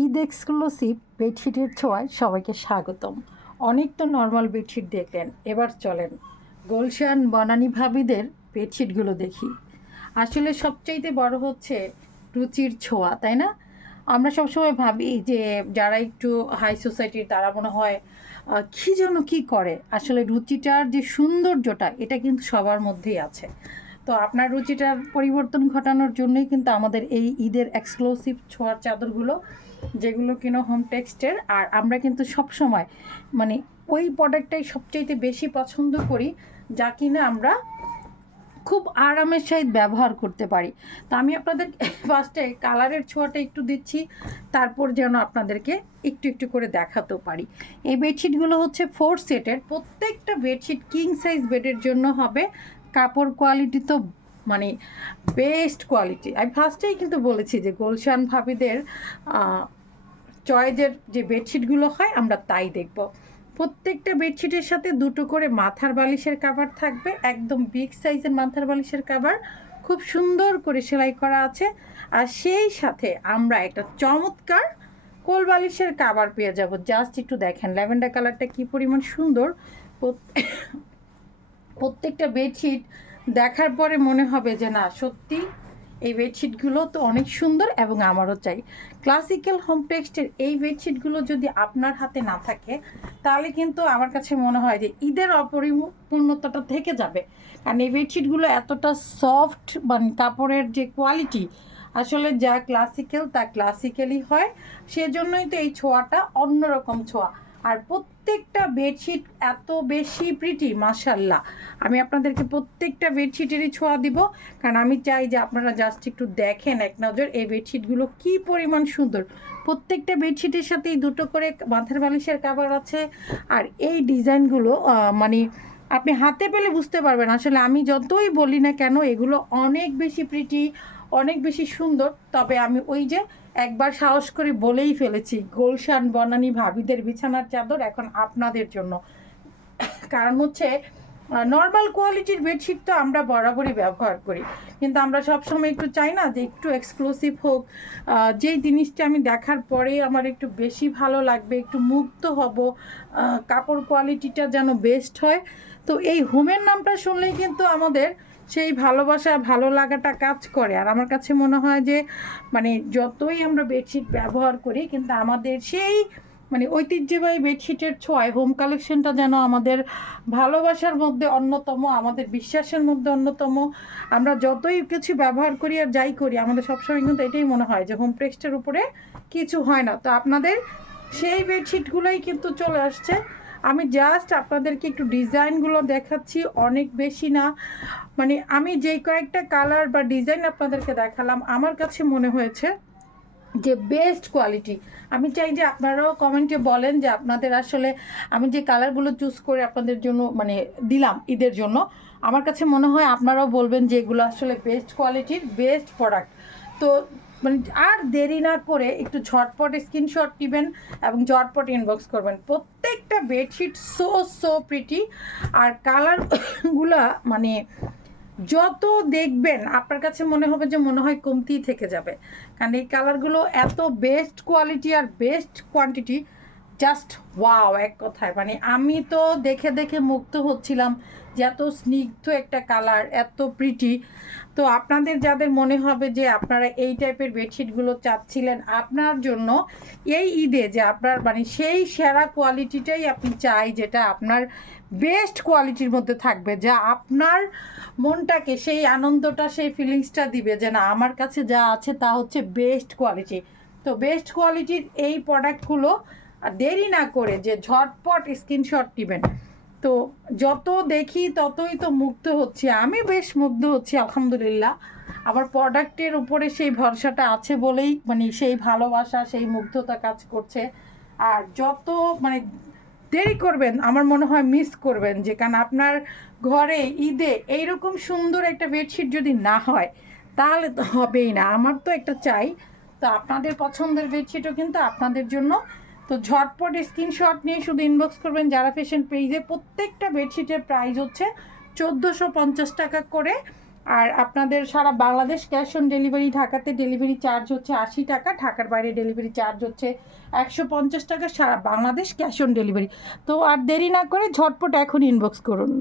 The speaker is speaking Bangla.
ঈদ এক্সক্লুসিভ বেডশিটের ছোঁয়ায় সবাইকে স্বাগতম। অনেক তো নর্মাল বেডশিট দেখলেন, এবার চলেন গুলশান বনানী ভাবিদের বেডশিটগুলো দেখি। আসলে সবচাইতে বড় হচ্ছে রুচির ছোঁয়া, তাই না? আমরা সবসময় ভাবি যে যারা একটু হাই সোসাইটির তারা মনে হয় কী যেন কী করে, আসলে রুচিটার যে সৌন্দর্যটা এটা কিন্তু সবার মধ্যেই আছে। তো আপনার রুচিটার পরিবর্তন ঘটানোর জন্যই কিন্তু আমাদের এই ঈদের এক্সক্লুসিভ ছোঁয়ার চাদরগুলো, যেগুলো কিনা হোম টেক্সটের। আর আমরা কিন্তু সব সময় মানে ওই প্রোডাক্টটাই সবচাইতে বেশি পছন্দ করি, যা কিনা আমরা খুব আরামের সহিত ব্যবহার করতে পারি। তো আমি আপনাদের ফার্স্টে কালারের ছোঁয়াটা একটু দিচ্ছি, তারপর যেন আপনাদেরকে একটু একটু করে দেখাতেও পারি। এই বেডশিটগুলো হচ্ছে 4 সেটের, প্রত্যেকটা বেডশিট কিং সাইজ বেডের জন্য হবে। কাপড় কোয়ালিটি তো মানে বেস্ট কোয়ালিটি। আমি ফার্স্টেই কিন্তু বলেছি যে গুলশান ভাবিদের চয়েজের যে বেডশিটগুলো হয় আমরা তাই দেখব। প্রত্যেকটা বেডশিটের সাথে দুটো করে মাথার বালিশের কাভার থাকবে, একদম বিগ সাইজের মাথার বালিশের কাভার, খুব সুন্দর করে সেলাই করা আছে। আর সেই সাথে আমরা একটা চমৎকার কোল বালিশের কাভার পেয়ে যাব। জাস্ট একটু দেখেন ল্যাভেন্ডার কালারটা কি পরিমাণ সুন্দর। প্রত্যেকটা বেডশিট দেখার পরে মনে হবে যে না সত্যি এই বেডশিটগুলো তো অনেক সুন্দর এবং আমারও চাই। ক্লাসিক্যাল হোম টেক্সটের এই বেডশিটগুলো যদি আপনার হাতে না থাকে তাহলে কিন্তু আমার কাছে মনে হয় যে ঈদের অপরিপূর্ণতাটা থেকে যাবে। কারণ এই বেডশিটগুলো এতটা সফট, মানে কাপড়ের যে কোয়ালিটি, আসলে যা ক্লাসিক্যাল তা ক্লাসিক্যালই হয়। সেজন্যই তো এই ছোঁয়াটা অন্যরকম ছোঁয়া। আর প্রত্যেকটা বেডশিট এত বেশি প্রিটি, মাশাল্লাহ। আমি আপনাদেরকে প্রত্যেকটা বেডশিটেরই ছোঁয়া দিব, কারণ আমি চাই যে আপনারা জাস্ট একটু দেখেন এক নজর এই বেডশিটগুলো কী পরিমাণ সুন্দর। প্রত্যেকটা বেডশিটের সাথেই দুটো করে মাথার বালিশের কাভার আছে। আর এই ডিজাইনগুলো মানে আপনি হাতে পেলে বুঝতে পারবেন, আসলে আমি যতই বলি না কেন এগুলো অনেক বেশি প্রিটি, অনেক বেশি সুন্দর। তবে আমি ওই যে একবার সাহস করে বলেই ফেলেছি, গুলশান বনানী ভাবিদের বিছানার চাদর এখন আপনাদের জন্য। কারণ হচ্ছে নর্মাল কোয়ালিটির বেডশিট তো আমরা বরাবরই ব্যবহার করি, কিন্তু আমরা সবসময় একটু চাই না যে একটু এক্সক্লুসিভ হোক, যেই জিনিসটা আমি দেখার পরে আমার একটু বেশি ভালো লাগবে, একটু মুগ্ধ হব, কাপড় কোয়ালিটিটা যেন বেস্ট হয়। তো এই হোমের নামটা শুনলেই কিন্তু আমাদের সেই ভালোবাসা ভালো লাগাটা কাজ করে। আর আমার কাছে মনে হয় যে মানে যতই আমরা বেডশিট ব্যবহার করি কিন্তু আমাদের সেই মানে ঐতিহ্যবাহী বেডশিটের ছোঁয়ায় হোম কালেকশনটা যেন আমাদের ভালোবাসার মধ্যে অন্যতম, আমাদের বিশ্বাসের মধ্যে অন্যতম। আমরা যতই কিছু ব্যবহার করি আর যাই করি আমাদের সবসময় কিন্তু এটাই মনে হয় যে হোম টেক্সটের উপরে কিছু হয় না। তো আপনাদের সেই বেডশিটগুলোই কিন্তু চলে আসছে। আমি জাস্ট আপনাদেরকে একটু ডিজাইনগুলো দেখাচ্ছি, অনেক বেশি না। মানে আমি যেই কয়েকটা কালার বা ডিজাইন আপনাদেরকে দেখালাম আমার কাছে মনে হয়েছে যে বেস্ট কোয়ালিটি। আমি চাই যে আপনারাও কমেন্টে বলেন যে আপনাদের আসলে আমি যে কালারগুলো চুজ করে আপনাদের জন্য মানে দিলাম ঈদের জন্য, আমার কাছে মনে হয় আপনারাও বলবেন যে এগুলো আসলে বেস্ট কোয়ালিটির বেস্ট প্রোডাক্ট। তো মানে আর দেরি না করে একটু ঝটপট স্ক্রিনশট নেবেন এবং ঝটপট ইনবক্স করবেন। প্রত্যেকটা বেডশিট সো সো প্রিটি। আর কালারগুলা মানে যত দেখবেন আপনার কাছে মনে হবে যে মনে হয় কমতেই থেকে যাবে, কারণ এই কালারগুলো এত বেস্ট কোয়ালিটি আর বেস্ট কোয়ান্টিটি, জাস্ট ওয়াও এক কথায়। মানে আমি তো দেখে দেখে মুগ্ধ হচ্ছিলাম যে এত স্নিগ্ধ একটা কালার, এত প্রিটি। তো আপনাদের যাদের মনে হবে যে আপনারা এই টাইপের বেডশিটগুলো চাচ্ছিলেন আপনার জন্য এই ঈদে, যে আপনার মানে সেই সেরা কোয়ালিটিটাই আপনি চাই, যেটা আপনার বেস্ট কোয়ালিটির মধ্যে থাকবে, যা আপনার মনটাকে সেই আনন্দটা সেই ফিলিংসটা দিবে যে না আমার কাছে যা আছে তা হচ্ছে বেস্ট কোয়ালিটি। তো বেস্ট কোয়ালিটির এই প্রোডাক্টগুলো দেরি না করে যে ঝটপট স্ক্রিনশট নেবেন। তো যত দেখি ততই তো মুগ্ধ হচ্ছি, আমি বেশ মুগ্ধ হচ্ছি আলহামদুলিল্লাহ। আমার প্রোডাক্টের উপরে সেই ভরসাটা আছে বলেই মানে সেই ভালোবাসা সেই মুগ্ধতা কাজ করছে। আর যত মানে দেরি করবেন আমার মনে হয় মিস করবেন, যে কারণ আপনার ঘরে ঈদে এইরকম সুন্দর একটা বেডশিট যদি না হয় তাহলে তো হবেই না। আমার তো একটা চাই। তো আপনাদের পছন্দের বেডশিটও কিন্তু আপনাদের জন্য। তো ঝটপট স্ক্রিনশট নিয়ে শুধু ইনবক্স করবেন যারা ফ্যাশন পেজে। প্রত্যেকটা বেডশিটের প্রাইস হচ্ছে 1450 টাকা করে। আর আপনাদের সারা বাংলাদেশ ক্যাশ অন ডেলিভারি, ঢাকাতে ডেলিভারি চার্জ হচ্ছে 80 টাকা, ঢাকার বাইরে ডেলিভারি চার্জ হচ্ছে 150 টাকা, সারা বাংলাদেশ ক্যাশ অন ডেলিভারি। তো আর দেরি না করে ঝটপট এখন ইনবক্স করুন।